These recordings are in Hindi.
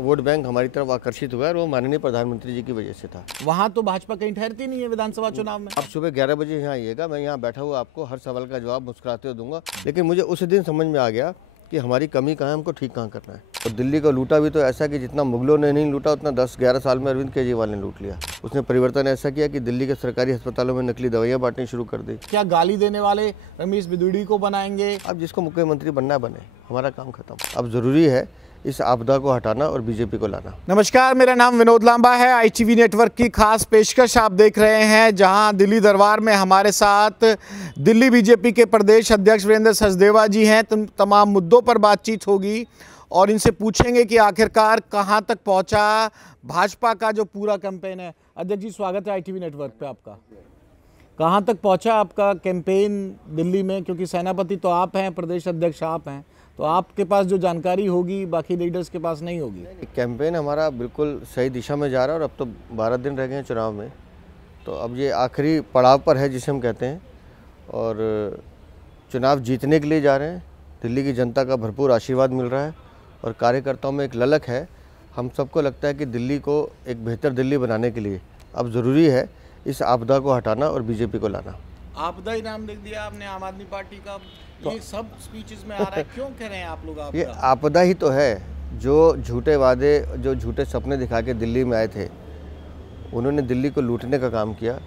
वोट बैंक हमारी तरफ आकर्षित हुआ है और वो माननीय प्रधानमंत्री जी की वजह से था। वहां तो भाजपा कहीं ठहरती नहीं है विधानसभा चुनाव में। आप सुबह 11 बजे यहाँ आइएगा, मैं यहाँ बैठा हुआ आपको हर सवाल का जवाब मुस्कुराते हुए दूंगा। लेकिन मुझे उस दिन समझ में आ गया कि हमारी कमी कहाँ है, हमको ठीक कहाँ करना है। और दिल्ली को लूटा भी तो ऐसा कि जितना मुगलों ने नहीं लूटा उतना 10-11 साल में अरविंद केजरीवाल ने लूट लिया। उसने परिवर्तन ऐसा किया कि दिल्ली के सरकारी अस्पतालों में नकली दवाइयाँ बांटनी शुरू कर दी। क्या गाली देने वाले रमेश बिदुड़ी को बनाएंगे? अब जिसको मुख्यमंत्री बनना है बने, हमारा काम खत्म। अब जरूरी है इस आपदा को हटाना और बीजेपी को लाना। नमस्कार, मेरा नाम विनोद लांबा है। ITV नेटवर्क की खास पेशकश आप देख रहे हैं, जहां दिल्ली दरबार में हमारे साथ दिल्ली बीजेपी के प्रदेश अध्यक्ष वीरेंद्र सचदेवा जी हैं। तमाम मुद्दों पर बातचीत होगी और इनसे पूछेंगे कि आखिरकार कहां तक पहुंचा भाजपा का जो पूरा कैंपेन है। अध्यक्ष जी, स्वागत है ITV नेटवर्क पे आपका। कहां तक पहुंचा आपका कैंपेन दिल्ली में, क्योंकि सेनापति तो आप हैं, प्रदेश अध्यक्ष आप हैं, तो आपके पास जो जानकारी होगी बाकी लीडर्स के पास नहीं होगी। कैंपेन हमारा बिल्कुल सही दिशा में जा रहा है और अब तो 12 दिन रह गए हैं चुनाव में, तो अब ये आखिरी पड़ाव पर है जिसे हम कहते हैं, और चुनाव जीतने के लिए जा रहे हैं। दिल्ली की जनता का भरपूर आशीर्वाद मिल रहा है और कार्यकर्ताओं में एक ललक है। हम सबको लगता है कि दिल्ली को एक बेहतर दिल्ली बनाने के लिए अब ज़रूरी है इस आपदा को हटाना और बीजेपी को लाना। आपदा ही नाम लिख दिया आपने आम आदमी पार्टी का, ये सब स्पीचेस में आ रहा है, क्यों कह रहे हैं आप लोग आपदा? ये आपदा ही तो है। जो झूठे वादे, जो झूठे सपने दिखा के दिल्ली में आए थे, उन्होंने दिल्ली को लूटने का काम किया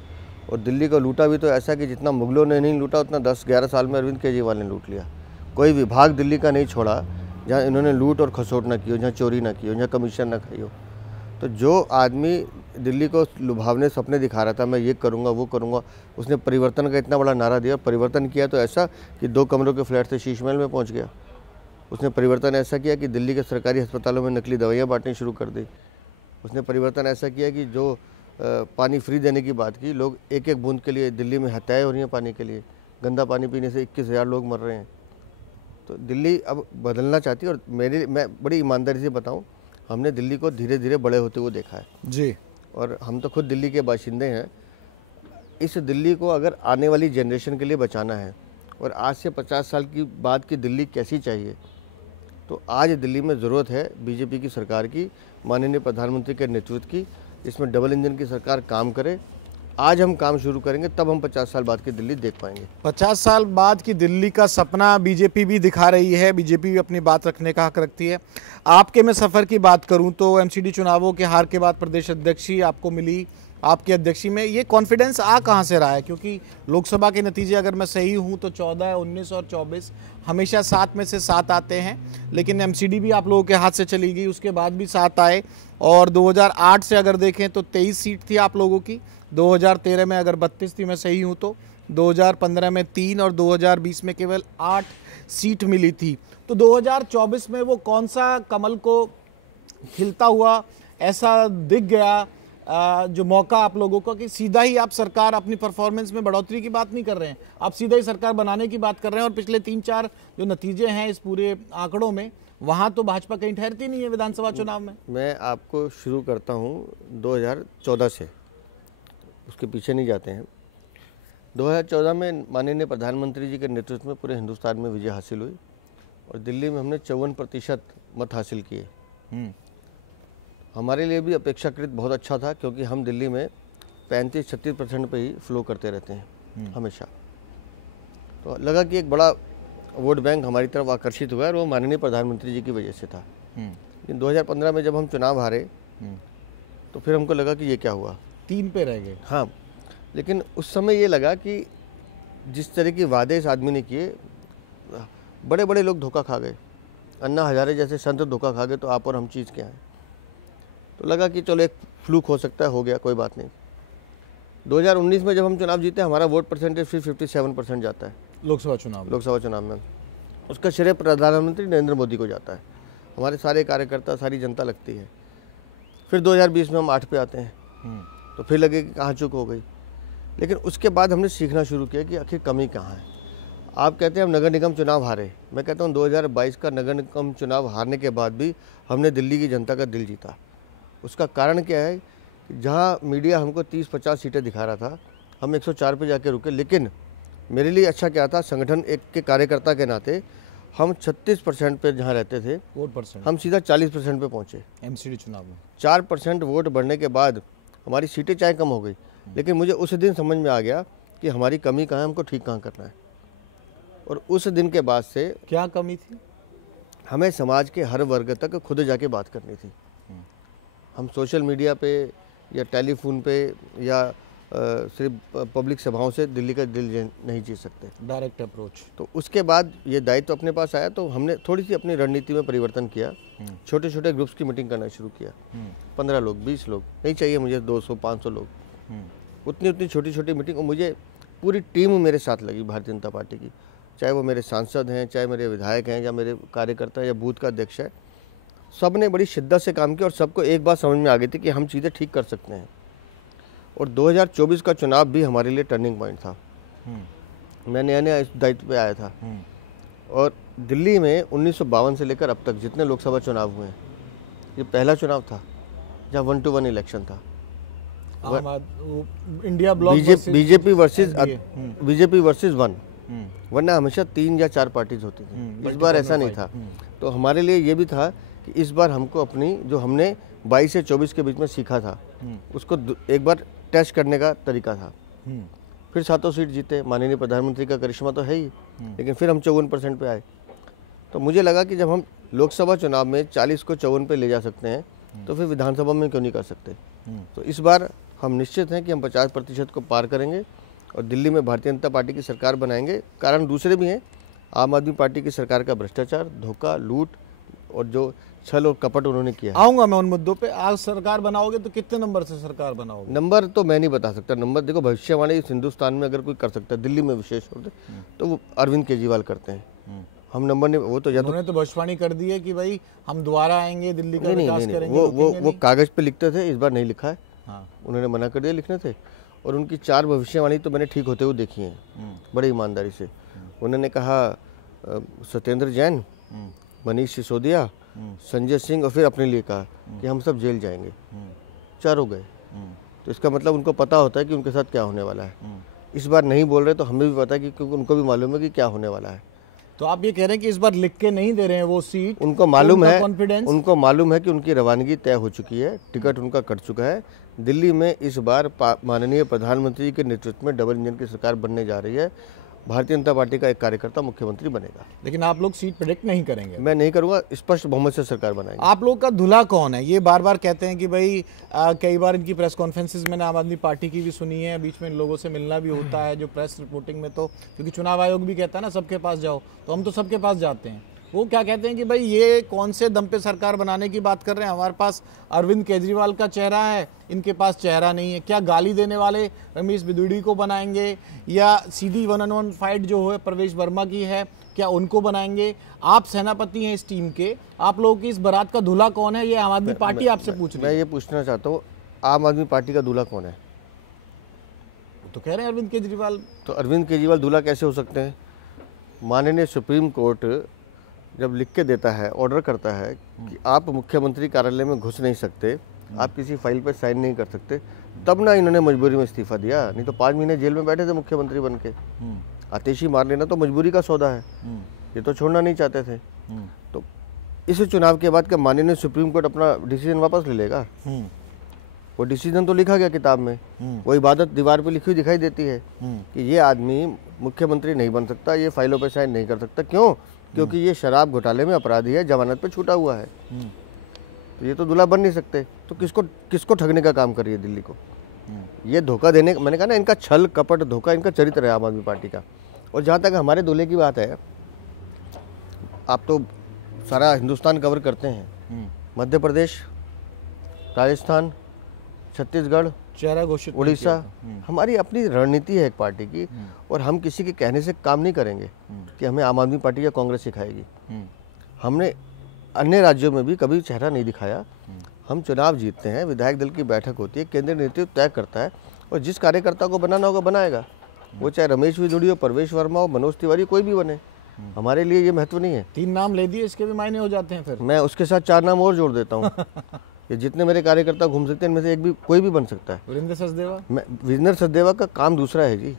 और दिल्ली को लूटा भी तो ऐसा कि जितना मुगलों ने नहीं लूटा उतना 10-11 साल में अरविंद केजरीवाल ने लूट लिया। कोई विभाग दिल्ली का नहीं छोड़ा जहाँ इन्होंने लूट और खसोट ना की हो, जहाँ चोरी ना की हो, जहाँ कमीशन ना खाई हो। तो जो आदमी दिल्ली को लुभावने सपने दिखा रहा था, मैं ये करूँगा वो करूँगा, उसने परिवर्तन का इतना बड़ा नारा दिया। परिवर्तन किया तो ऐसा कि 2 कमरों के फ्लैट से शीश महल में पहुँच गया। उसने परिवर्तन ऐसा किया कि दिल्ली के सरकारी अस्पतालों में नकली दवाइयाँ बांटनी शुरू कर दी। उसने परिवर्तन ऐसा किया कि जो पानी फ्री देने की बात की, लोग एक एक बूंद के लिए दिल्ली में हत्याएं हो रही हैं पानी के लिए। गंदा पानी पीने से 21,000 लोग मर रहे हैं। तो दिल्ली अब बदलना चाहती है और मैं बड़ी ईमानदारी से बताऊं, हमने दिल्ली को धीरे धीरे बड़े होते हुए देखा है जी, और हम तो खुद दिल्ली के बाशिंदे हैं। इस दिल्ली को अगर आने वाली जनरेशन के लिए बचाना है और आज से 50 साल की बाद की दिल्ली कैसी चाहिए, तो आज दिल्ली में ज़रूरत है बीजेपी की सरकार की, माननीय प्रधानमंत्री के नेतृत्व की, जिसमें डबल इंजन की सरकार काम करे। आज हम काम शुरू करेंगे तब हम 50 साल बाद की दिल्ली देख पाएंगे। 50 साल बाद की दिल्ली का सपना बीजेपी भी दिखा रही है। बीजेपी भी अपनी बात रखने का हक रखती है। आपके मैं सफ़र की बात करूं तो MCD चुनावों के हार के बाद प्रदेश अध्यक्षी आपको मिली, आपकी अध्यक्षी में ये कॉन्फिडेंस आ कहां से रहा है? क्योंकि लोकसभा के नतीजे अगर मैं सही हूं तो 14, 19 और 24 हमेशा 7 में से 7 आते हैं, लेकिन MCD भी आप लोगों के हाथ से चली गई, उसके बाद भी 7 आए। और 2008 से अगर देखें तो 23 सीट थी आप लोगों की, 2013 में अगर 32 थी मैं सही हूँ तो, 2015 में 3 और 2020 में केवल 8 सीट मिली थी। तो 2024 में वो कौन सा कमल को खिलता हुआ ऐसा दिख गया जो मौका आप लोगों को, कि सीधा ही आप सरकार अपनी परफॉर्मेंस में बढ़ोतरी की बात नहीं कर रहे हैं, आप सीधा ही सरकार बनाने की बात कर रहे हैं। और पिछले 3-4 जो नतीजे हैं इस पूरे आंकड़ों में, वहाँ तो भाजपा कहीं ठहरती नहीं है विधानसभा चुनाव में। मैं आपको शुरू करता हूँ 2014 से, उसके पीछे नहीं जाते हैं। 2014 में माननीय प्रधानमंत्री जी के नेतृत्व में पूरे हिंदुस्तान में विजय हासिल हुई और दिल्ली में हमने 54% मत हासिल किए। हमारे लिए भी अपेक्षाकृत बहुत अच्छा था, क्योंकि हम दिल्ली में 35-36% पे ही फ्लो करते रहते हैं हमेशा। तो लगा कि एक बड़ा वोट बैंक हमारी तरफ आकर्षित हुआ है और वो माननीय प्रधानमंत्री जी की वजह से था। लेकिन 2015 में जब हम चुनाव हारे तो फिर हमको लगा कि ये क्या हुआ, 3 पे रह गए। हाँ, लेकिन उस समय ये लगा कि जिस तरह के वादे इस आदमी ने किए, बड़े बड़े लोग धोखा खा गए। अन्ना हजारे जैसे संत धोखा खा गए, तो आप और हम चीज़ क्या है। तो लगा कि चलो एक फ्लूक हो सकता है, हो गया, कोई बात नहीं। 2019 में जब हम चुनाव जीते, हमारा वोट परसेंटेज फिर 57% जाता है लोकसभा चुनाव में। उसका श्रेय प्रधानमंत्री नरेंद्र मोदी को जाता है। हमारे सारे कार्यकर्ता, सारी जनता लगती है। फिर 2020 में हम 8 पे आते हैं, तो फिर लगे कि कहाँ चूक हो गई। लेकिन उसके बाद हमने सीखना शुरू किया कि आखिर कमी कहाँ है। आप कहते हैं हम नगर निगम चुनाव हारे, मैं कहता हूँ 2022 का नगर निगम चुनाव हारने के बाद भी हमने दिल्ली की जनता का दिल जीता। उसका कारण क्या है कि जहाँ मीडिया हमको 30-50 सीटें दिखा रहा था, हम 104 पे जाके रुके। लेकिन मेरे लिए अच्छा क्या था, संगठन एक के कार्यकर्ता के नाते हम 36% पे जहाँ रहते थे वोट परसेंट हम सीधा 40% पे पहुँचे। एमसीडी चुनाव में 4% वोट बढ़ने के बाद हमारी सीटें चाहे कम हो गई, लेकिन मुझे उस दिन समझ में आ गया कि हमारी कमी कहाँ है, हमको ठीक कहाँ करना है। और उस दिन के बाद से क्या कमी थी? हमें समाज के हर वर्ग तक खुद जाके बात करनी थी। हम सोशल मीडिया पे या टेलीफोन पे या सिर्फ पब्लिक सभाओं से दिल्ली का दिल नहीं जीत सकते। Direct approach. तो उसके बाद ये दायित्व अपने पास आया, तो हमने थोड़ी सी अपनी रणनीति में परिवर्तन किया। छोटे छोटे ग्रुप्स की मीटिंग करना शुरू किया। 15 लोग, 20 लोग नहीं चाहिए मुझे, 200-500 लोग। उतनी छोटी छोटी मीटिंग, और मुझे पूरी टीम मेरे साथ लगी भारतीय जनता पार्टी की, चाहे वो मेरे सांसद हैं, चाहे मेरे विधायक हैं, या मेरे कार्यकर्ता या बूथ का अध्यक्ष है। सब ने बड़ी शिद्दत से काम किया और सबको एक बात समझ में आ गई थी कि हम चीज़ें ठीक कर सकते हैं। और 2024 का चुनाव भी हमारे लिए टर्निंग पॉइंट था। मैं नया नया इस दायित्व पे आया था, और दिल्ली में 1952 से लेकर अब तक जितने लोकसभा चुनाव हुए हैं, ये पहला चुनाव था जहाँ 1-to-1 इलेक्शन था। इंडिया ब्लॉक बीजेपी वर्सेस 1, वरना हमेशा 3 या 4 पार्टीज होती थी। इस बार ऐसा नहीं था। तो हमारे लिए ये भी था कि इस बार हमको अपनी जो हमने 22 से 24 के बीच में सीखा था, उसको एक बार टेस्ट करने का तरीका था। फिर 7 सीट जीते, माननीय प्रधानमंत्री का करिश्मा तो है ही, लेकिन फिर हम 54% पे आए। तो मुझे लगा कि जब हम लोकसभा चुनाव में 40 को 54 पे ले जा सकते हैं, तो फिर विधानसभा में क्यों नहीं कर सकते। तो इस बार हम निश्चित हैं कि हम 50% को पार करेंगे और दिल्ली में भारतीय जनता पार्टी की सरकार बनाएंगे। कारण दूसरे भी हैं। आम आदमी पार्टी की सरकार का भ्रष्टाचार, धोखा, लूट और जो छल और कपट उन्होंने किया। आऊंगा मैं उन मुद्दों पे। आज सरकार बनाओगे तो कितने नंबर से सरकार बनाओगे? नंबर तो मैं नहीं बता सकता। नंबर देखो, भविष्यवाणी इस हिंदुस्तान में अगर कोई कर सकता है, दिल्ली में विशेष रूप से, तो वो अरविंद केजरीवाल करते हैं। हम नंबर नहीं, वो तो उन्होंने तो भविष्यवाणी कर दी है कि भाई हम दोबारा आएंगे, दिल्ली का विकास करेंगे। वो कागज पे लिखते थे, इस बार नहीं लिखा है। उन्होंने मना कर दिया लिखने से। और उनकी 4 भविष्यवाणी तो मैंने ठीक होते हुए देखी हैं बड़ी ईमानदारी से। उन्होंने कहा सत्येंद्र जैन, मनीष सिसोदिया, संजय सिंह, और फिर अपने लिए कहा कि हम सब जेल जाएंगे। चारों गए। तो इसका मतलब उनको पता होता है कि उनके साथ क्या होने वाला है। इस बार नहीं बोल रहे तो हमें भी पता है कि क्योंकि उनको भी मालूम है कि क्या होने वाला है। तो आप ये कह रहे हैं कि इस बार लिख के नहीं दे रहे हैं वो सीट? उनको मालूम है, कॉन्फिडेंस उनको मालूम है कि उनकी रवानगी तय हो चुकी है, टिकट उनका कट चुका है। दिल्ली में इस बार माननीय प्रधानमंत्री के नेतृत्व में डबल इंजन की सरकार बनने जा रही है। भारतीय जनता पार्टी का एक कार्यकर्ता मुख्यमंत्री बनेगा। लेकिन आप लोग सीट प्रेडिक्ट नहीं करेंगे? मैं नहीं करूंगा, स्पष्ट बहुमत से सरकार बनाएंगे। आप लोग का धुला कौन है? ये बार बार कहते हैं कि भाई कई बार इनकी प्रेस कॉन्फ्रेंसेस मैंने आम आदमी पार्टी की भी सुनी है, बीच में लोगों से मिलना भी होता है जो प्रेस रिपोर्टिंग में, तो क्योंकि चुनाव आयोग भी कहता है ना सबके पास जाओ, तो हम तो सबके पास जाते हैं। वो क्या कहते हैं कि भाई ये कौन से दम पे सरकार बनाने की बात कर रहे हैं? हमारे पास अरविंद केजरीवाल का चेहरा है, इनके पास चेहरा नहीं है। क्या गाली देने वाले रमेश बिदुड़ी को बनाएंगे, या सीधी 1-on-1 फाइट जो है प्रवेश वर्मा की है, क्या उनको बनाएंगे? आप सेनापति हैं इस टीम के, आप लोगों की इस बारात का दूल्हा कौन है? ये आम आदमी पार्टी आपसे पूछ रही है। मैं ये पूछना चाहता हूँ, आम आदमी पार्टी का दूल्हा कौन है? तो कह रहे हैं अरविंद केजरीवाल। तो अरविंद केजरीवाल दूल्हा कैसे हो सकते हैं? माननीय सुप्रीम कोर्ट जब लिख के देता है, ऑर्डर करता है कि आप मुख्यमंत्री कार्यालय में घुस नहीं सकते, आप किसी फाइल पर साइन नहीं कर सकते, तब ना इन्होंने मजबूरी में इस्तीफा दिया। नहीं तो 5 महीने जेल में बैठे थे मुख्यमंत्री बन के। आतिशी मार लेना तो मजबूरी का सौदा है, ये तो छोड़ना नहीं चाहते थे। तो इस चुनाव के बाद क्या माननीय सुप्रीम कोर्ट अपना डिसीजन वापस ले लेगा? वो डिसीजन तो लिखा गया किताब में, वो इबादत दीवार पे लिखी हुई दिखाई देती है कि ये आदमी मुख्यमंत्री नहीं बन सकता, ये फाइलों पे साइन नहीं कर सकता। क्यों? क्योंकि ये शराब घोटाले में अपराधी है, जमानत पे छूटा हुआ है। तो ये तो दूल्हा बन नहीं सकते। तो किसको ठगने का काम कर रही है दिल्ली को? ये धोखा देने, मैंने कहा ना, इनका छल कपट धोखा इनका चरित्र है आम आदमी पार्टी का। और जहाँ तक हमारे दूल्हे की बात है, आप तो सारा हिंदुस्तान कवर करते हैं, मध्य प्रदेश, राजस्थान, छत्तीसगढ़, चेहरा घोषित, उड़ीसा, हमारी अपनी रणनीति है एक पार्टी की। और हम किसी के कहने से काम नहीं करेंगे कि हमें आम आदमी पार्टी या कांग्रेस सिखाएगी। हमने अन्य राज्यों में भी कभी चेहरा नहीं दिखाया। हम चुनाव जीतते हैं, विधायक दल की बैठक होती है, केंद्रीय नेतृत्व तय करता है, और जिस कार्यकर्ता को बनाना होगा बनाएगा। वो चाहे रमेश बिदुड़ी हो, प्रवेश वर्मा हो, मनोज तिवारी, कोई भी बने, हमारे लिए ये महत्व नहीं है। 3 नाम ले दिए, इसके भी मायने हो जाते हैं। फिर मैं उसके साथ 4 नाम और जोड़ देता हूँ। ये जितने मेरे कार्यकर्ता घूम सकते हैं, इनमें से कोई भी बन सकता है। वीरेंद्र सचदेवा, वीरेंद्र सचदेवा का काम दूसरा है जी।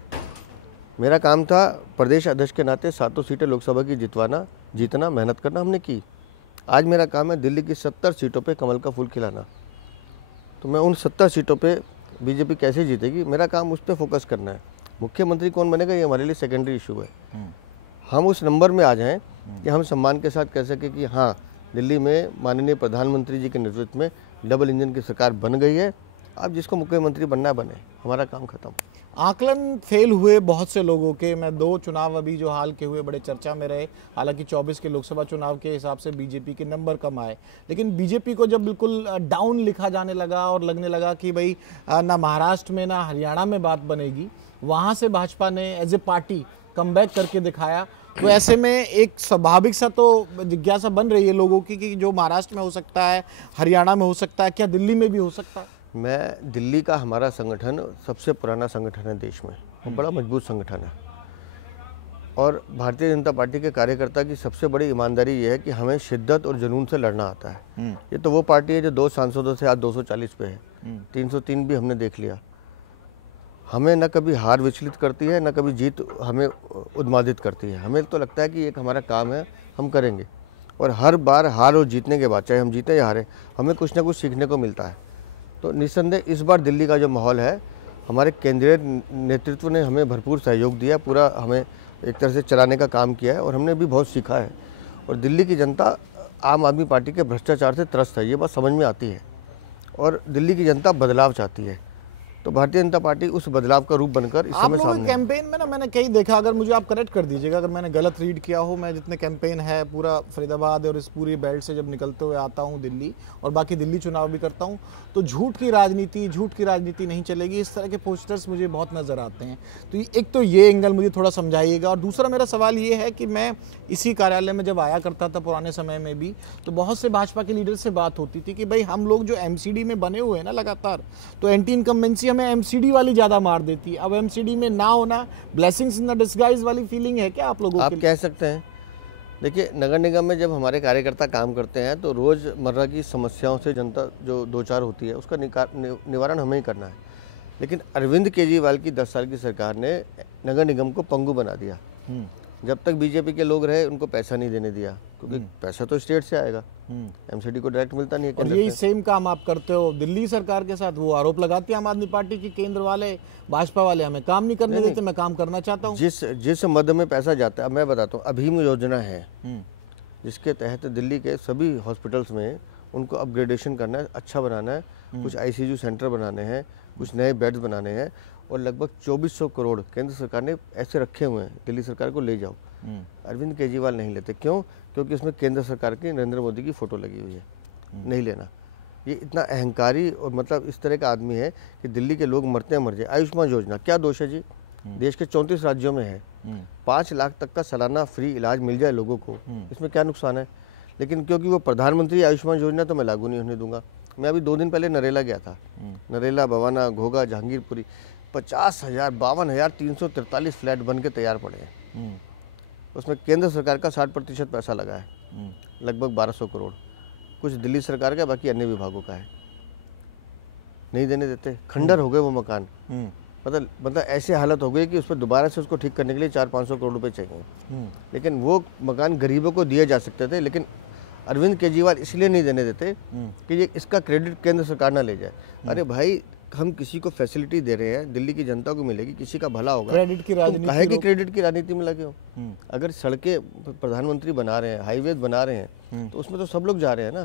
मेरा काम था प्रदेश अध्यक्ष के नाते 7 सीटें लोकसभा की जीतना, मेहनत करना हमने की। आज मेरा काम है दिल्ली की 70 सीटों पे कमल का फूल खिलाना। तो मैं उन 70 सीटों पे बीजेपी कैसे जीतेगी, मेरा काम उस पर फोकस करना है। मुख्यमंत्री कौन बनेगा ये हमारे लिए सेकेंडरी इशू है। हम उस नंबर में आ जाएं कि हम सम्मान के साथ कह सकें कि हाँ, दिल्ली में माननीय प्रधानमंत्री जी के नेतृत्व में डबल इंजन की सरकार बन गई है। अब जिसको मुख्यमंत्री बनना बने, हमारा काम खत्म। आकलन फेल हुए बहुत से लोगों के। मैं 2 चुनाव अभी जो हाल के हुए बड़े चर्चा में रहे, हालांकि 24 के लोकसभा चुनाव के हिसाब से बीजेपी के नंबर कम आए, लेकिन बीजेपी को जब बिल्कुल डाउन लिखा जाने लगा और लगने लगा कि भाई ना महाराष्ट्र में ना हरियाणा में बात बनेगी, वहाँ से भाजपा ने एज ए पार्टी कमबैक करके दिखाया। तो ऐसे में एक स्वाभाविक सा तो जिज्ञासा बन रही है लोगों की कि जो महाराष्ट्र में हो सकता है, हरियाणा में हो सकता है, क्या दिल्ली में भी हो सकता है? मैं दिल्ली का हमारा संगठन सबसे पुराना संगठन है देश में और बड़ा मजबूत संगठन है। और भारतीय जनता पार्टी के कार्यकर्ता की सबसे बड़ी ईमानदारी ये है कि हमें शिद्दत और जुनून से लड़ना आता है। ये तो वो पार्टी है जो 2 सांसदों से आज 240 पे है, 303 भी हमने देख लिया। हमें न कभी हार विचलित करती है, न कभी जीत हमें उन्मादित करती है। हमें तो लगता है कि एक हमारा काम है, हम करेंगे। और हर बार हार और जीतने के बाद, चाहे हम जीते या हारे, हमें कुछ ना कुछ सीखने को मिलता है। तो निस्संदेह इस बार दिल्ली का जो माहौल है, हमारे केंद्रीय नेतृत्व ने हमें भरपूर सहयोग दिया, पूरा हमें एक तरह से चलाने का काम किया है और हमने भी बहुत सीखा है। और दिल्ली की जनता आम आदमी पार्टी के भ्रष्टाचार से त्रस्त है, ये बात समझ में आती है। और दिल्ली की जनता बदलाव चाहती है, तो भारतीय जनता पार्टी उस बदलाव का रूप बनकर इस समय सामने। कैंपेन में ना मैंने कहीं देखा, अगर मुझे आप करेक्ट कर दीजिएगा अगर मैंने गलत रीड किया हो, मैं जितने कैंपेन है पूरा फरीदाबाद और इस पूरी बेल्ट से जब निकलते हुए आता हूँ दिल्ली और बाकी दिल्ली चुनाव भी करता हूँ, तो झूठ की राजनीति नहीं चलेगी, इस तरह के पोस्टर्स मुझे बहुत नजर आते हैं। तो एक तो ये एंगल मुझे थोड़ा समझाइएगा। और दूसरा मेरा सवाल ये है कि मैं इसी कार्यालय में जब आया करता था पुराने समय में भी, तो बहुत से भाजपा के लीडर से बात होती थी कि भाई हम लोग जो एमसीडी में बने हुए हैं ना लगातार, तो एंटी इनकम्बेंसी हमें एमसीडी वाली ज्यादा मार देती है। अब एमसीडी में ना होना ब्लेसिंग्स इन द डिस्गाइज वाली फीलिंग है क्या आप लोगों आप कह सकते हैं। देखिए, नगर निगम में जब हमारे कार्यकर्ता काम करते हैं तो रोज़मर्रा की समस्याओं से जनता जो दो चार होती है उसका निवारण हमें ही करना है। लेकिन अरविंद केजरीवाल की 10 साल की सरकार ने नगर निगम को पंगु बना दिया। जब तक बीजेपी के लोग रहे उनको पैसा नहीं देने दिया, क्योंकि पैसा तो स्टेट से आएगा, एमसीडी को डायरेक्ट मिलता नहीं है। और यही सेम काम आप करते हो दिल्ली सरकार के साथ। वो आरोप लगाती है आम आदमी पार्टी की केंद्र वाले, भाजपा वाले हमें काम नहीं करने देते, मैं काम करना चाहता हूँ। जिस मद में पैसा जाता है, मैं बताता हूँ, अभीम योजना है जिसके तहत दिल्ली के सभी हॉस्पिटल्स में उनको अपग्रेडेशन करना है, अच्छा बनाना है, कुछ आईसीयू सेंटर बनाने हैं, कुछ नए बेड्स बनाने हैं, और लगभग 2400 करोड़ केंद्र सरकार ने ऐसे रखे हुए हैं दिल्ली सरकार को ले जाओ। अरविंद केजरीवाल नहीं लेते। क्यों? क्योंकि उसमें केंद्र सरकार की नरेंद्र मोदी की फोटो लगी हुई है, नहीं लेना। ये इतना अहंकारी और मतलब इस तरह का आदमी है कि दिल्ली के लोग मरते मर जाए। आयुष्मान योजना क्या दोष है जी? देश के 34 राज्यों में है, 5 लाख तक का सालाना फ्री इलाज मिल जाए लोगों को, इसमें क्या नुकसान है? लेकिन क्योंकि वो प्रधानमंत्री आयुष्मान योजना तो मैं लागू नहीं होने दूंगा। मैं अभी 2 दिन पहले नरेला गया था, नरेला, बवाना, घोघा, जहांगीरपुरी, 50,000 52,343 फ्लैट बन के तैयार पड़े हैं। उसमें केंद्र सरकार का 60% पैसा लगा है, लगभग 1200 करोड़। कुछ दिल्ली सरकार का, बाकी अन्य विभागों का है। नहीं देने देते, खंडर हो गए वो मकान। मतलब ऐसी हालत हो गई कि उस पर दोबारा से उसको ठीक करने के लिए 400-500 करोड़ रुपए चाहिए। लेकिन वो मकान गरीबों को दिए जा सकते थे, लेकिन अरविंद केजरीवाल इसलिए नहीं देने देते कि ये इसका क्रेडिट केंद्र सरकार ना ले जाए। अरे भाई, हम किसी को फैसिलिटी दे रहे हैं, दिल्ली की जनता को मिलेगी, किसी का भला होगा। क्रेडिट की राजनीति, काहे की क्रेडिट की राजनीति में लगे हो? अगर सड़कें प्रधानमंत्री बना रहे हैं, हाईवे बना रहे हैं, तो उसमें तो सब लोग जा रहे हैं ना,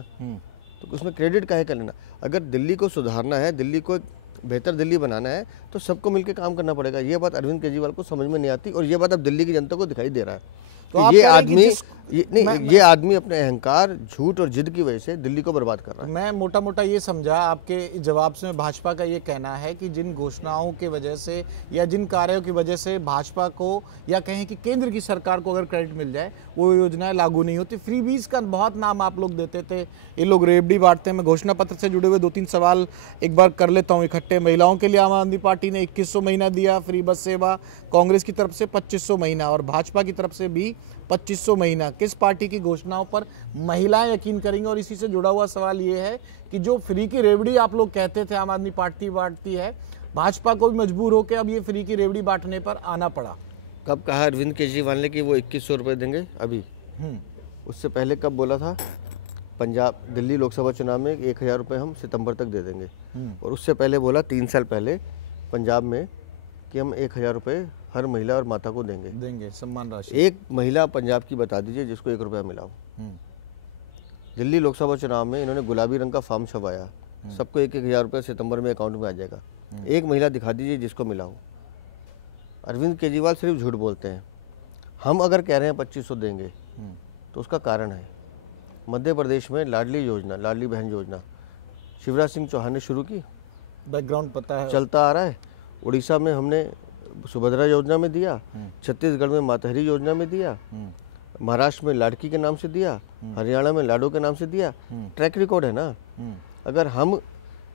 तो उसमें क्रेडिट काहे का लेना? अगर दिल्ली को सुधारना है, दिल्ली को बेहतर दिल्ली बनाना है, तो सबको मिलकर काम करना पड़ेगा। ये बात अरविंद केजरीवाल को समझ में नहीं आती, और ये बात अब दिल्ली की जनता को दिखाई दे रहा है। तो ये आदमी अपने अहंकार, झूठ और जिद की वजह से दिल्ली को बर्बाद कर रहा है। मैं मोटा मोटा ये समझा आपके जवाब से, भाजपा का ये कहना है कि जिन घोषणाओं की वजह से या जिन कार्यों की वजह से भाजपा को, या कहें कि केंद्र की सरकार को अगर क्रेडिट मिल जाए, वो योजनाएं लागू नहीं होती। फ्रीबीज का बहुत नाम आप लोग देते थे, ये लोग रेवड़ी बांटते हैं। मैं घोषणा पत्र से जुड़े हुए 2-3 सवाल एक बार कर लेता हूँ इकट्ठे। महिलाओं के लिए आम आदमी पार्टी ने 2100 महीना दिया फ्री बस सेवा, कांग्रेस की तरफ से 2500 महीना और भाजपा की तरफ से भी 2500 महीना। किस पार्टी की घोषणाओं पर महिलाएं यकीन करेंगे? और इसी से जुड़ा हुआ सवाल ये है कि जो फ्री की रेवड़ी आप लोग कहते थे आम आदमी पार्टी बांटती है, भाजपा को भी मजबूर होकर अब ये फ्री की रेवड़ी बांटने पर आना पड़ा। कब कहा अरविंद केजरीवाल ने कि वो 2100 रुपये देंगे? अभी। उससे पहले कब बोला था? पंजाब दिल्ली लोकसभा चुनाव में 1000 रुपये हम सितंबर तक दे देंगे। और उससे पहले बोला 3 साल पहले पंजाब में कि हम 1000 रुपये हर महिला और माता को देंगे सम्मान राशि। एक महिला पंजाब की बता दीजिए जिसको 1 रुपया मिला हो। दिल्ली लोकसभा चुनाव में इन्होंने गुलाबी रंग का फॉर्म छपाया, सबको 1-1000 रुपये सितंबर में अकाउंट में आ जाएगा। एक महिला दिखा दीजिए जिसको मिला हो। अरविंद केजरीवाल सिर्फ झूठ बोलते हैं। हम अगर कह रहे हैं 2500 देंगे तो उसका कारण है। मध्य प्रदेश में लाडली योजना, लाडली बहन योजना शिवराज सिंह चौहान ने शुरू की, बैकग्राउंड पता है, चलता आ रहा है। उड़ीसा में हमने सुभद्रा योजना में दिया, छत्तीसगढ़ में मातहरी योजना में दिया, महाराष्ट्र में लाड़की के नाम से दिया, हरियाणा में लाडो के नाम से दिया। ट्रैक रिकॉर्ड है ना। अगर हम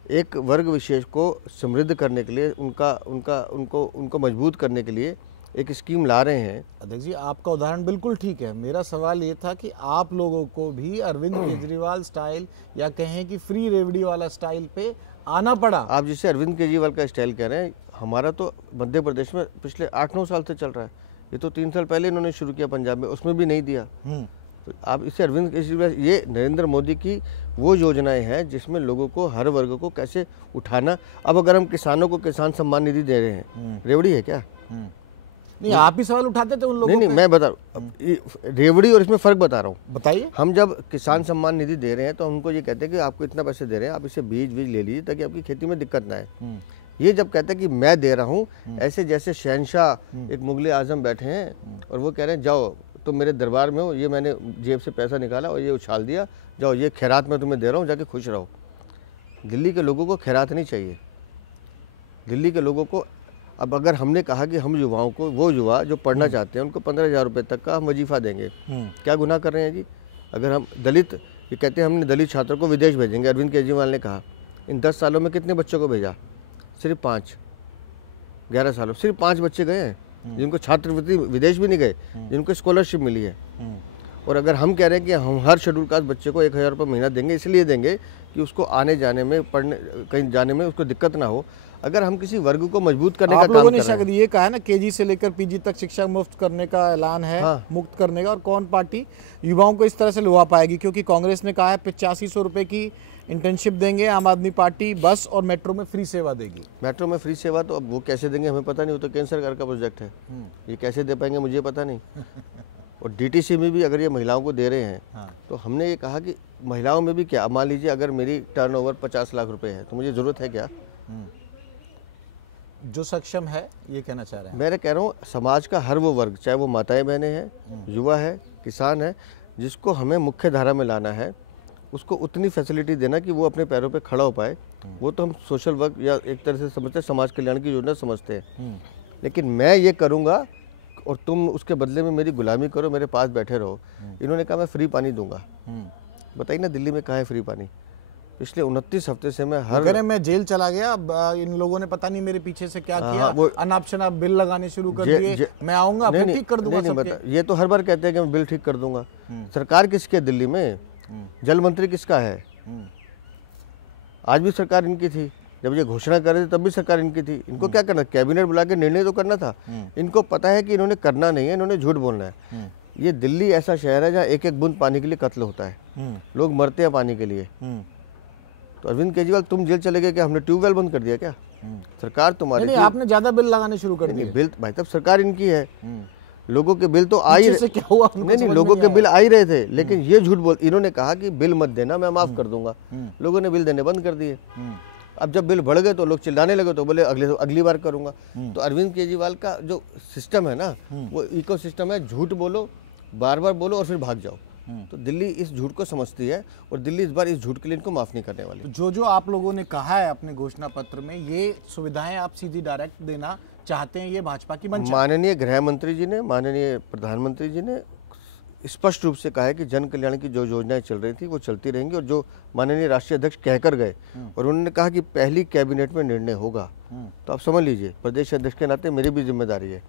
एक वर्ग विशेष को समृद्ध करने के लिए, उनको मजबूत करने के लिए एक स्कीम ला रहे हैं। अध्यक्ष जी, आपका उदाहरण बिल्कुल ठीक है। मेरा सवाल ये था कि आप लोगों को भी अरविंद केजरीवाल स्टाइल या कहें कि फ्री रेवड़ी वाला स्टाइल पे आना पड़ा। आप जिसे अरविंद केजरीवाल का स्टाइल कह रहे हैं, हमारा तो मध्य प्रदेश में पिछले 8-9 साल से चल रहा है। ये तो 3 साल पहले इन्होंने शुरू किया पंजाब में, उसमें भी नहीं दिया। तो आप इसे अरविंद केजरीवाल, ये नरेंद्र मोदी की वो योजनाएं हैं जिसमें लोगों को, हर वर्ग को कैसे उठाना। अब अगर हम किसानों को किसान सम्मान निधि दे रहे हैं, रेवड़ी है क्या? नहीं, आप ही सवाल उठाते थे उन लोगों नहीं, मैं बता रहा हूँ रेवड़ी और इसमें फर्क बता रहा हूँ। बताइए। हम जब किसान सम्मान निधि दे रहे हैं तो हमको ये कहते हैं कि आपको इतना पैसे दे रहे हैं, आप इसे बीज ले लीजिए ताकि आपकी खेती में दिक्कत ना आए। ये जब कहते हैं कि मैं दे रहा हूँ, ऐसे जैसे शहनशाह एक मुगल आजम बैठे हैं और वो कह रहे हैं जाओ तुम मेरे दरबार में हो, ये मैंने जेब से पैसा निकाला और ये उछाल दिया, जाओ ये खैरात मैं तुम्हें दे रहा हूँ, जाके खुश रहो। दिल्ली के लोगों को खैरात नहीं चाहिए। दिल्ली के लोगों को, अब अगर हमने कहा कि हम युवाओं को, वो युवा जो पढ़ना चाहते हैं उनको 15,000 रुपये तक का हम वजीफा देंगे, क्या गुनाह कर रहे हैं जी? अगर हम दलित, ये कहते हैं हमने दलित छात्रों को विदेश भेजेंगे। अरविंद केजरीवाल ने कहा इन 10 सालों में कितने बच्चों को भेजा? सिर्फ 5। 11 सालों सिर्फ 5 बच्चे गए हैं जिनको छात्रवृत्ति, विदेश भी नहीं गए, जिनको स्कॉलरशिप मिली है। और अगर हम कह रहे हैं कि हम हर शेड्यूल कास्ट बच्चे को 1000 रुपये महीना देंगे, इसलिए देंगे कि उसको आने जाने में, पढ़ने कहीं जाने में उसको दिक्कत ना हो। अगर हम किसी वर्ग को मजबूत करने का काम कर रहे हैं। आप लोगों ने ये कहा है ना, केजी से लेकर पीजी तक शिक्षा मुफ्त करने का ऐलान है। हाँ। मुफ्त करने का। और कौन पार्टी युवाओं को इस तरह से लुभा पाएगी? क्योंकि कांग्रेस ने कहा है 8500 रुपए की इंटर्नशिप देंगे, आम आदमी पार्टी बस और मेट्रो में फ्री सेवा देगी। मेट्रो में फ्री सेवा तो अब वो कैसे देंगे हमें पता नहीं, वो तो केंद्र सरकार का प्रोजेक्ट है। ये कैसे दे पाएंगे मुझे पता नहीं। और डीटीसी में भी अगर ये महिलाओं को दे रहे हैं, हाँ। तो हमने ये कहा कि महिलाओं में भी क्या, मान लीजिए अगर मेरी टर्नओवर 50 लाख रुपए है तो मुझे जरूरत है क्या? जो सक्षम है, ये कहना चाह रहे हैं। मैं कह रहा हूँ समाज का हर वो वर्ग, चाहे वो माताएं बहनें हैं, युवा है, किसान है, जिसको हमें मुख्य धारा में लाना है, उसको उतनी फैसिलिटी देना कि वो अपने पैरों पे खड़ा हो पाए। वो तो हम सोशल वर्क या एक तरह से समझते हैं, समाज कल्याण की योजना समझते हैं। लेकिन मैं ये करूँगा और तुम उसके बदले में मेरी गुलामी करो, मेरे पास बैठे रहो। इन्होंने कहा मैं फ्री पानी दूंगा। बताइए ना, दिल्ली में कहाँ है फ्री पानी? पिछले 29 हफ्ते से मैं मैं जेल चला गया, इन लोगों ने पता नहीं मेरे पीछे से क्या किया, वो अनाप शनाप बिल लगाने शुरू कर दिए, मैं आऊंगा फिर ठीक कर दूंगा सबके। ये तो हर बार कहते हैं कि मैं बिल ठीक कर दूंगा। सरकार किसकी है दिल्ली में? जल मंत्री किसका है? आज भी सरकार इनकी थी, जब ये घोषणा कर रहे थे तब भी सरकार इनकी थी। इनको क्या करना, कैबिनेट बुला के निर्णय तो करना था। इनको पता है कि इन्होंने करना नहीं है, इन्होंने झूठ बोलना है। ये दिल्ली ऐसा शहर है जहाँ एक एक बूंद पानी के लिए कत्ल होता है, लोग मरते हैं पानी के लिए। तो अरविंद केजरीवाल, तुम जेल चले गए क्या? हमने ट्यूबवेल बंद कर दिया क्या? सरकार तुम्हारी। नहीं, आपने ज्यादा बिल लगाने शुरू कर दिए। बिल भाई तब सरकार इनकी है, लोगों के बिल तो आ ही रहे। क्या हुआ? नहीं, लोगों के बिल आ ही रहे थे, लेकिन ये झूठ बोल, इन्होंने कहा कि बिल मत देना, मैं माफ कर दूंगा। लोगों ने बिल देने बंद कर दिए। अब जब बिल बढ़ गए तो लोग चिल्लाने लगे, तो बोले अगली बार करूंगा। तो अरविंद केजरीवाल का जो सिस्टम है ना, वो इको सिस्टम है, झूठ बोलो, बार बार बोलो और फिर भाग जाओ। तो दिल्ली इस झूठ को समझती है और दिल्ली इस बार इस झूठ के लिए इनको माफ नहीं करने वाली। तो जो आप लोगों ने कहा है अपने घोषणा पत्र में, ये सुविधाएं आप सीधी डायरेक्ट देना चाहते हैं, ये भाजपा की मंशा। माननीय गृह मंत्री जी ने, माननीय प्रधानमंत्री जी ने स्पष्ट रूप से कहा है कि जन कल्याण की जो योजनाएं चल रही थी वो चलती रहेंगी। और जो माननीय राष्ट्रीय अध्यक्ष कहकर गए और उन्होंने कहा कि पहली कैबिनेट में निर्णय होगा, तो आप समझ लीजिए प्रदेश अध्यक्ष के नाते मेरी भी जिम्मेदारी है।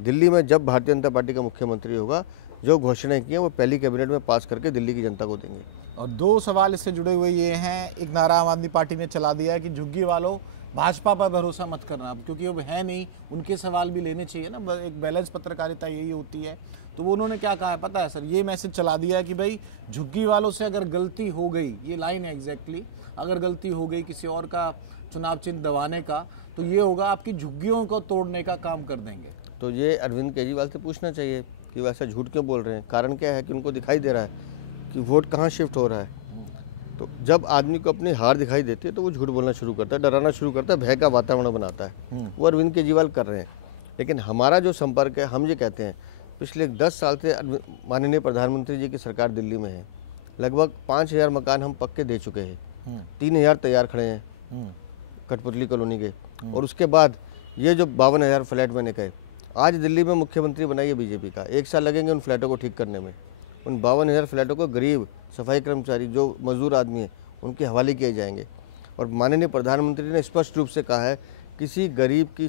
दिल्ली में जब भारतीय जनता पार्टी का मुख्यमंत्री होगा, जो घोषणाएं की हैं वो पहली कैबिनेट में पास करके दिल्ली की जनता को देंगे। और 2 सवाल इससे जुड़े हुए ये हैं। एक नारा आम आदमी पार्टी ने चला दिया है कि झुग्गी वालों भाजपा पर भरोसा मत करना अब, क्योंकि वो है नहीं, उनके सवाल भी लेने चाहिए ना, एक बैलेंस पत्रकारिता यही होती है। तो वो उन्होंने क्या कहा है पता है सर, ये मैसेज चला दिया है कि भाई झुग्गी वालों से अगर गलती हो गई, ये लाइन है एग्जैक्टली, अगर गलती हो गई किसी और का चुनाव चिन्ह दबाने का, तो ये होगा आपकी झुग्गियों को तोड़ने का काम कर देंगे। तो ये अरविंद केजरीवाल से पूछना चाहिए कि वैसा झूठ क्यों बोल रहे हैं, कारण क्या है कि उनको दिखाई दे रहा है कि वोट कहाँ शिफ्ट हो रहा है। तो जब आदमी को अपनी हार दिखाई देती है तो वो झूठ बोलना शुरू करता है, डराना शुरू करता है, भय का वातावरण बनाता है। वो अरविंद केजरीवाल कर रहे हैं। लेकिन हमारा जो संपर्क है, हम ये कहते हैं पिछले 10 साल से माननीय प्रधानमंत्री जी की सरकार दिल्ली में है, लगभग 5000 मकान हम पक्के दे चुके हैं, 3000 तैयार खड़े हैं कठपुतली कॉलोनी के, और उसके बाद ये जो 52,000 फ्लैट मैंने कहे, आज दिल्ली में मुख्यमंत्री बनाई है बीजेपी का, 1 साल लगेंगे उन फ्लैटों को ठीक करने में। उन 52,000 फ्लैटों को गरीब सफाई कर्मचारी जो मजदूर आदमी है उनके हवाले किए जाएंगे। और माननीय प्रधानमंत्री ने स्पष्ट रूप से कहा है किसी गरीब की,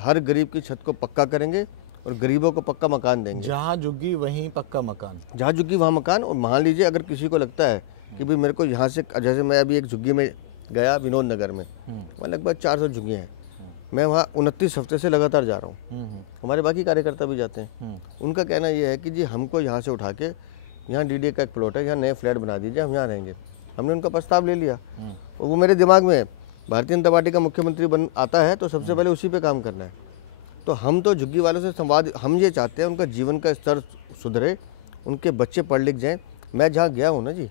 हर गरीब की छत को पक्का करेंगे और गरीबों को पक्का मकान देंगे। जहाँ झुग्गी वहीं पक्का मकान, जहाँ झुग्गी वहाँ मकान। और मान लीजिए अगर किसी को लगता है कि भाई मेरे को यहाँ से, जैसे मैं अभी एक झुग्गी में गया विनोद नगर में, वहाँ लगभग 400 झुग्गियाँ हैं, मैं वहाँ 29 हफ्ते से लगातार जा रहा हूँ, हमारे बाकी कार्यकर्ता भी जाते हैं। उनका कहना यह है कि जी हमको यहाँ से उठा के यहाँ डीडीए का एक प्लॉट है, यहाँ नए फ्लैट बना दीजिए, हम यहाँ रहेंगे। हमने उनका प्रस्ताव ले लिया और वो मेरे दिमाग में है, भारतीय जनता पार्टी का मुख्यमंत्री बन आता है तो सबसे पहले उसी पे काम करना है। तो हम तो झुग्गी वालों से संवाद, हम ये चाहते हैं उनका जीवन का स्तर सुधरे, उनके बच्चे पढ़ लिख जाएं। मैं जहाँ गया हूँ ना जी,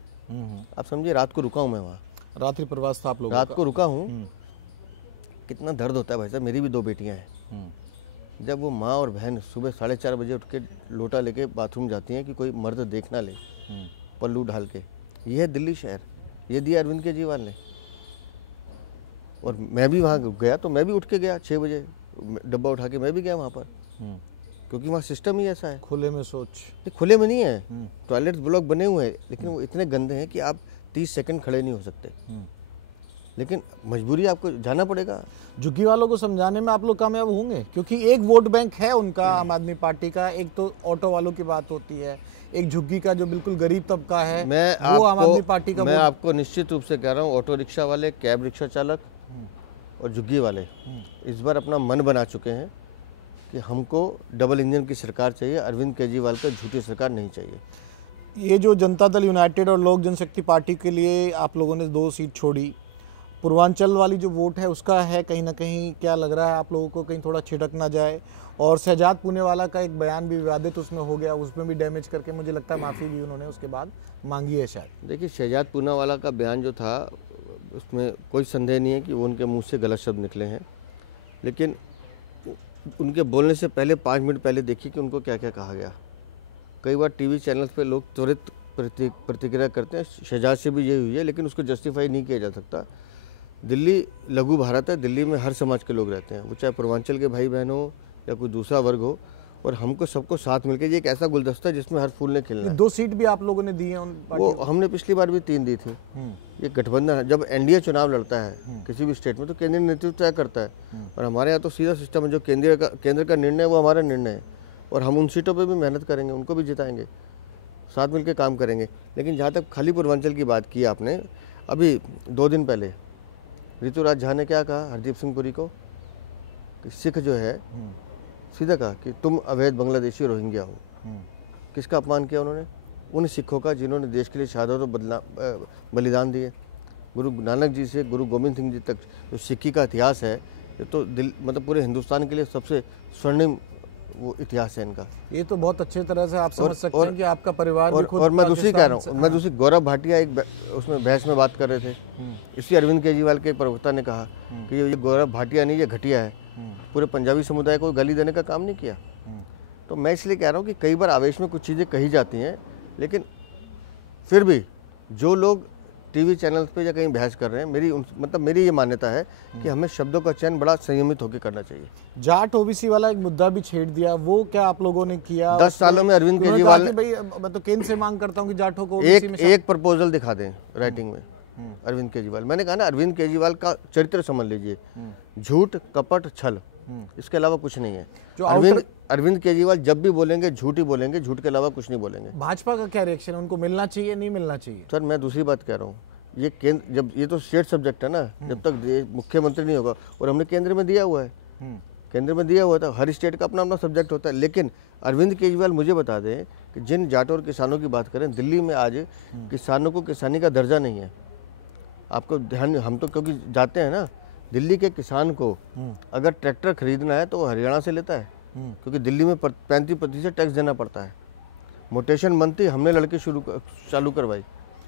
आप समझिए रात को रुका हूँ, मैं वहाँ रात्रि प्रवास था आप लोगों रात को रुका हूँ, कितना दर्द होता है भाई साहब। मेरी भी 2 बेटियाँ हैं, जब वो माँ और बहन सुबह 4:30 बजे उठ के लोटा लेके बाथरूम जाती हैं कि कोई मर्द देख ना ले, पल्लू ढाल के। ये है दिल्ली शहर, ये दिया अरविंद केजरीवाल ने। और मैं भी वहाँ गया तो मैं भी उठ के गया 6 बजे, डब्बा उठा के मैं भी गया वहाँ पर, क्योंकि वहाँ सिस्टम ही ऐसा है। खुले में सोच, खुले में नहीं है, टॉयलेट ब्लॉक बने हुए हैं, लेकिन वो इतने गंदे हैं कि आप 30 सेकंड खड़े नहीं हो सकते। लेकिन मजबूरी, आपको जाना पड़ेगा। झुग्गी वालों को समझाने में आप लोग कामयाब होंगे, क्योंकि एक वोट बैंक है उनका आम आदमी पार्टी का। एक तो ऑटो वालों की बात होती है, एक झुग्गी का जो बिल्कुल गरीब तबका है, वो आम आदमी पार्टी का। मैं आपको निश्चित रूप से कह रहा हूँ, ऑटो रिक्शा वाले, कैब रिक्शा चालक और झुग्गी वाले इस बार अपना मन बना चुके हैं कि हमको डबल इंजन की सरकार चाहिए, अरविंद केजरीवाल का झूठी सरकार नहीं चाहिए। ये जो जनता दल यूनाइटेड और लोक जनशक्ति पार्टी के लिए आप लोगों ने 2 सीट छोड़ी, पूर्वांचल वाली जो वोट है उसका है कहीं ना कहीं, क्या लग रहा है आप लोगों को कहीं थोड़ा छिटक ना जाए? और शहजाद पूनेवाला का एक बयान भी विवादित उसमें हो गया, उसमें भी डैमेज करके मुझे लगता है माफ़ी भी उन्होंने उसके बाद मांगी है शायद। देखिए, शहजाद पूनावाला का बयान जो था उसमें कोई संदेह नहीं है कि वो उनके मुंह से गलत शब्द निकले हैं, लेकिन उनके बोलने से पहले 5 मिनट पहले देखिए कि उनको क्या क्या कहा गया। कई बार टीवी चैनल्स पे लोग त्वरित प्रतिक्रिया करते हैं, शहजाद से भी यही हुई है, लेकिन उसको जस्टिफाई नहीं किया जा सकता। दिल्ली लघु भारत है, दिल्ली में हर समाज के लोग रहते हैं, वो चाहे पूर्वांचल के भाई बहन हो या कोई दूसरा वर्ग हो, और हमको सबको साथ मिलकर, ये एक ऐसा गुलदस्ता है जिसमें हर फूल ने खिलना है। 2 सीट भी आप लोगों ने दी है उन वो हमने पिछली बार भी 3 दी थी। ये गठबंधन है, जब एनडीए चुनाव लड़ता है किसी भी स्टेट में तो केंद्रीय नेतृत्व तय करता है, और हमारे यहाँ तो सीधा सिस्टम है, जो केंद्र का निर्णय है वो हमारा निर्णय है, और हम उन सीटों पर भी मेहनत करेंगे, उनको भी जिताएंगे, साथ मिलकर काम करेंगे। लेकिन जहाँ तक खाली पूर्वांचल की बात की आपने, अभी 2 दिन पहले ऋतुराज झा ने क्या कहा हरदीप सिंह पुरी को, कि सिख जो है सीधा कहा कि तुम अवैध बांग्लादेशी रोहिंग्या हो। किसका अपमान किया उन्होंने? उन सिखों का जिन्होंने देश के लिए शहादत और बलिदान दिए। गुरु नानक जी से गुरु गोविंद सिंह जी तक जो सिक्की का इतिहास है, ये तो मतलब पूरे हिंदुस्तान के लिए सबसे स्वर्णिम वो इतिहास है इनका। ये तो बहुत अच्छे तरह से आप समझ सकते हैं कि आपका परिवार भी खुद। और मैं दूसरी कह रहा हूँ, मैं दूसरी, गौरव भाटिया एक उसमें बहस में बात कर रहे थे, इसी अरविंद केजरीवाल के प्रवक्ता ने कहा कि ये गौरव भाटिया नहीं, ये घटिया है, पूरे पंजाबी समुदाय को गाली देने का काम नहीं किया। तो मैं इसलिए कह रहा हूँ कि कई बार आवेश में कुछ चीज़ें कही जाती हैं, लेकिन फिर भी जो लोग टीवी चैनल्स पे या कहीं बहस कर रहे हैं, मेरी ये मान्यता है कि हमें शब्दों का चयन बड़ा संयमित होकर करना चाहिए। जाट ओबीसी वाला एक मुद्दा भी छेड़ दिया, वो क्या आप लोगों ने किया? 10 सालों में अरविंद केजरीवाल ने, भाई मैं तो केंद्र से मांग करता हूं कि जाटों को एक प्रपोजल दिखा दें राइटिंग में। अरविंद केजरीवाल, मैंने कहा ना, अरविंद केजरीवाल का चरित्र समझ लीजिए, झूठ, कपट, छल, इसके अलावा कुछ नहीं है। जो अरविंद केजरीवाल जब भी बोलेंगे झूठ ही बोलेंगे, झूठ के अलावा कुछ नहीं बोलेंगे। भाजपा का क्या रिएक्शन है? उनको मिलना चाहिए, नहीं मिलना चाहिए? सर मैं दूसरी बात कह रहा हूँ, ये केंद्र, जब ये तो स्टेट सब्जेक्ट है ना, जब तक मुख्यमंत्री नहीं होगा, और हमने केंद्र में दिया हुआ है, केंद्र में दिया हुआ था, हर स्टेट का अपना अपना सब्जेक्ट होता है। लेकिन अरविंद केजरीवाल मुझे बता दें कि जिन जाटों और किसानों की बात करें, दिल्ली में आज किसानों को किसानी का दर्जा नहीं है। आपको ध्यान, हम तो क्योंकि जाते हैं ना, दिल्ली के किसान को अगर ट्रैक्टर खरीदना है तो वो हरियाणा से लेता है, क्योंकि दिल्ली में 35% टैक्स देना पड़ता है। मोटेशन बनती हमने लड़के चालू करवाई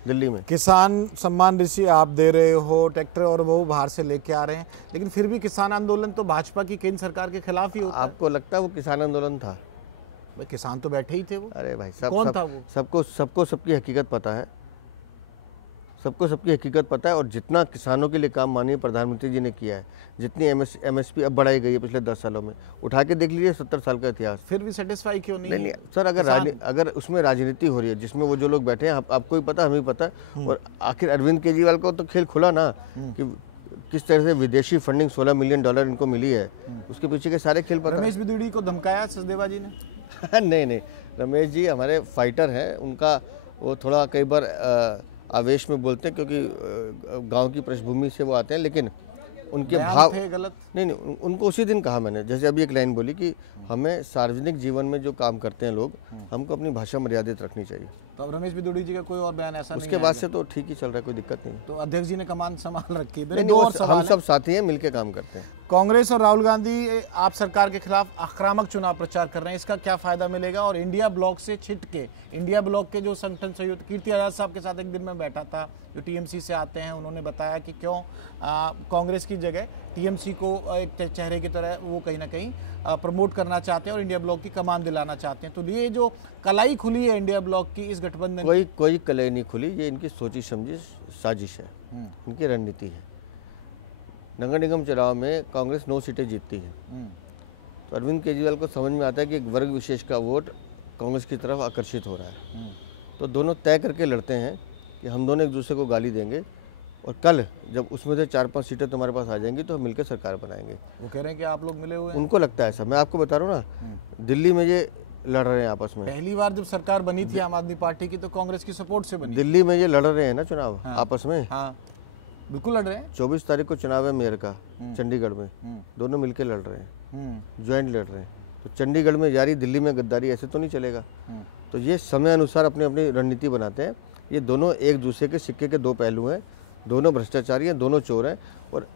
दिल्ली में। किसान सम्मान राशि आप दे रहे हो, ट्रैक्टर और वो बाहर से लेके आ रहे हैं, लेकिन फिर भी किसान आंदोलन तो भाजपा की केंद्र सरकार के खिलाफ ही होता है। आपको लगता है वो किसान आंदोलन था? भाई किसान तो बैठे ही थे वो। अरे भाई कौन था वो? सबको सबकी हकीकत पता है, सबको सबकी हकीकत पता है। और जितना किसानों के लिए काम माननीय प्रधानमंत्री जी ने किया है, जितनी MSP अब बढ़ाई गई है पिछले 10 सालों में, उठा के देख लीजिए 70 साल का इतिहास। फिर भी सेटिस्फाई क्यों नहीं? नहीं सर, अगर उसमें राजनीति हो रही है, जिसमें वो जो लोग बैठे हैं, आपको ही पता, हमें भी पता है। और आखिर अरविंद केजरीवाल को तो खेल खुला ना कि किस तरह से विदेशी फंडिंग $16 मिलियन इनको मिली है, उसके पीछे के सारे खेल पता। रमेश बिदुड़ी को धमकाया सचदेवा जी ने? नहीं, रमेश जी हमारे फाइटर हैं, उनका वो थोड़ा कई बार आवेश में बोलते हैं, क्योंकि गांव की पृष्ठभूमि से वो आते हैं, लेकिन उनके भाव थे गलत। नहीं, उनको उसी दिन कहा मैंने, जैसे अभी एक लाइन बोली कि हमें सार्वजनिक जीवन में जो काम करते हैं लोग, हमको अपनी भाषा मर्यादित रखनी चाहिए। तो अब रमेश बिदुड़ी जी का कोई और बयान ऐसा उसके बाद से तो ठीक ही चल रहा है, कोई दिक्कत नहीं। तो अध्यक्ष जी ने कमान संभाल रखी है। हम सब साथी हैं, मिलकर काम करते हैं। कांग्रेस और राहुल गांधी आप सरकार के खिलाफ आक्रामक चुनाव प्रचार कर रहे हैं, इसका क्या फायदा मिलेगा? और इंडिया ब्लॉक से छिट के, इंडिया ब्लॉक के जो संगठन सहयोग, कीर्ति आजाद साहब के साथ एक दिन में बैठा था, जो TMC से आते हैं, उन्होंने बताया कि क्यों कांग्रेस की जगह TMC को एक चेहरे की तरह वो कहीं ना कहीं प्रमोट करना चाहते हैं और इंडिया ब्लॉक की कमान दिलाना चाहते हैं। तो ये जो कलाई खुली है इंडिया ब्लॉक की इस गठबंधन, कोई कलाई नहीं खुली, ये इनकी सोची समझी साजिश है, इनकी रणनीति है। नगर निगम चुनाव में कांग्रेस 9 सीटें जीतती है, तो अरविंद केजरीवाल को समझ में आता है कि एक वर्ग विशेष का वोट कांग्रेस की तरफ आकर्षित हो रहा है, तो दोनों तय करके लड़ते हैं कि हम दोनों एक दूसरे को गाली देंगे, और कल जब उसमें से 4-5 सीटें तुम्हारे पास आ जाएंगी तो हम मिलकर सरकार बनाएंगे। वो कह रहे हैं कि आप लोग मिले हुए हैं। उनको लगता है ऐसा, मैं आपको बता रहा हूँ ना, दिल्ली में ये लड़ रहे हैं आपस में। पहली बार जब सरकार बनी थी आम आदमी पार्टी की, तो कांग्रेस की सपोर्ट से बनी। दिल्ली में ये लड़ रहे हैं ना चुनाव आपस में। हाँ बिल्कुल लड़ रहे हैं। 24 तारीख को चुनाव है मेयर का चंडीगढ़ में, दोनों मिलकर लड़ रहे हैं, ज्वाइंट लड़ रहे हैं। तो चंडीगढ़ में जारी, दिल्ली में गद्दारी, ऐसे तो नहीं चलेगा। तो ये समय अनुसार अपनी अपनी रणनीति बनाते हैं। ये दोनों एक दूसरे के सिक्के के दो पहलू हैं, दोनों भ्रष्टाचारी हैं, दोनों चोर हैं, और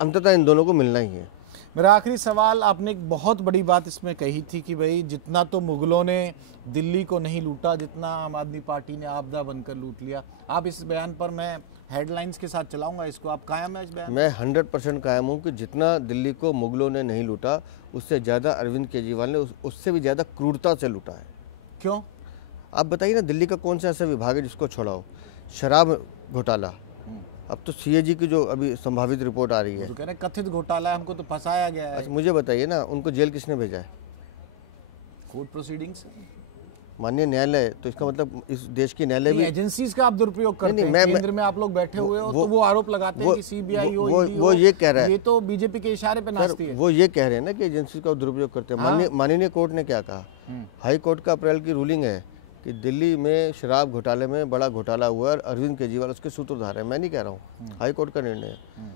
अंततः इन दोनों को मिलना ही है। मेरा आखिरी सवाल, आपने एक बहुत बड़ी बात इसमें कही थी कि भाई जितना तो मुगलों ने दिल्ली को नहीं लूटा, जितना आम आदमी पार्टी ने आपदा बनकर लूट लिया। आप इस बयान पर, मैं हेडलाइंस के साथ चलाऊंगा इसको, आप कायम है इस बयान? मैं 100% कायम हूँ कि जितना दिल्ली को मुगलों ने नहीं लूटा, उससे ज़्यादा अरविंद केजरीवाल ने उससे भी ज़्यादा क्रूरता से लूटा है। क्यों? आप बताइए ना, दिल्ली का कौन सा ऐसा विभाग है जिसको छोड़ाओ? शराब घोटाला, अब तो CAG की जो अभी संभावित रिपोर्ट आ रही है, तो कह रहे हैं कथित घोटाला है, हमको तो फंसाया गया है। अच्छा मुझे बताइए ना, उनको जेल किसने भेजा है? कोर्ट प्रोसीडिंग्स, माननीय न्यायालय। तो इसका मतलब इस देश की न्यायालय भी एजेंसीज का आप दुरुपयोग करते हैं। केंद्र में आप लोग बैठे हुए हो, तो वो आरोप लगाते हैं कि CBI वो ये कह रहा है, ये तो बीजेपी के इशारे पे नाचती है। वो ये कह रहे हैं ना कि एजेंसी का दुरुपयोग करते हैं। माननीय कोर्ट ने क्या कहा? हाई कोर्ट का अप्रैल की रूलिंग है कि दिल्ली में शराब घोटाले में बड़ा घोटाला हुआ, और अरविंद केजरीवाल उसके सूत्रधार है। मैं नहीं कह रहा हूँ, हाई कोर्ट का निर्णय है।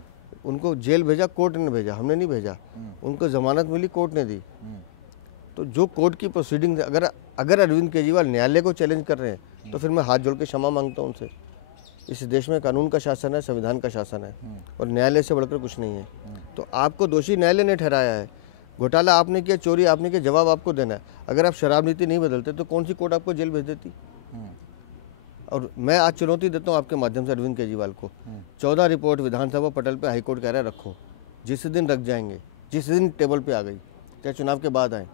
उनको जेल भेजा कोर्ट ने भेजा, हमने नहीं भेजा। उनको जमानत मिली, कोर्ट ने दी। तो जो कोर्ट की प्रोसीडिंग, अगर अरविंद केजरीवाल न्यायालय को चैलेंज कर रहे हैं, तो फिर मैं हाथ जोड़ के क्षमा मांगता हूँ उनसे। इस देश में कानून का शासन है, संविधान का शासन है, और न्यायालय से बढ़कर कुछ नहीं है। तो आपको दोषी न्यायालय ने ठहराया है, घोटाला आपने किया, चोरी आपने किया, जवाब आपको देना है। अगर आप शराब नीति नहीं बदलते तो कौन सी कोर्ट आपको जेल भेज देती? और मैं आज चुनौती देता हूँ आपके माध्यम से अरविंद केजरीवाल को, 14 रिपोर्ट विधानसभा पटल पे हाईकोर्ट कह रहा है रखो, जिस दिन रख जाएंगे, जिस दिन टेबल पे आ गई, चाहे चुनाव के बाद आए,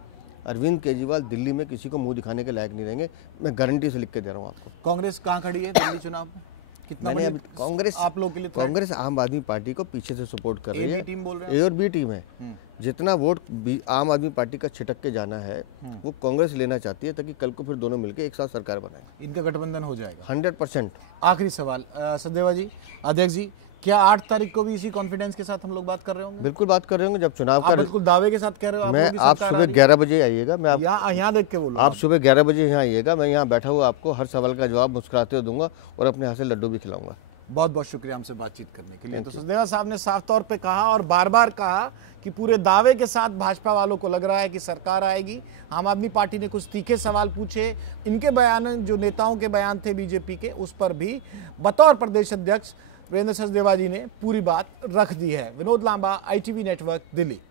अरविंद केजरीवाल दिल्ली में किसी को मुंह दिखाने के लायक नहीं रहेंगे। मैं गारंटी से लिख के दे रहा हूँ आपको। कांग्रेस कहाँ खड़ी है दिल्ली चुनाव में? कितना मैंने अभी कांग्रेस आप लोग के लिए कांग्रेस आम आदमी पार्टी को पीछे से सपोर्ट कर रही है। टीम बोल रहे हैं, ए और बी टीम है। जितना वोट आम आदमी पार्टी का छिटक के जाना है, वो कांग्रेस लेना चाहती है, ताकि कल को फिर दोनों मिलकर एक साथ सरकार बनाए। इनका गठबंधन हो जाएगा 100%। आखिरी सवाल सचदेवा जी, अध्यक्ष जी, क्या 8 तारीख को भी इसी कॉन्फिडेंस के साथ हम लोग बात कर रहे होंगे? बिल्कुल बात कर रहे होंगे। जब चुनाव का बिल्कुल दावे के साथ कह रहे हो? मैं आप सुबह 11 बजे आइएगा, मैं यहाँ देख के बोलूँ, आप सुबह 11 बजे यहाँ आइएगा, मैं यहाँ बैठा हुआ आपको हर सवाल का जवाब मुस्कुराते हुए दूंगा, और अपने हाथ से लड्डू भी खिलाऊंगा। बहुत बहुत शुक्रिया हमसे बातचीत करने के लिए। तो सचदेवा साहब ने साफ तौर पे कहा और बार बार कहा कि पूरे दावे के साथ भाजपा वालों को लग रहा है कि सरकार आएगी। आम आदमी पार्टी ने कुछ तीखे सवाल पूछे, इनके बयान, जो नेताओं के बयान थे बीजेपी के, उस पर भी बतौर प्रदेश अध्यक्ष वीरेंद्र सचदेवा जी ने पूरी बात रख दी है। Vinod Lamba, ITV network, Delhi.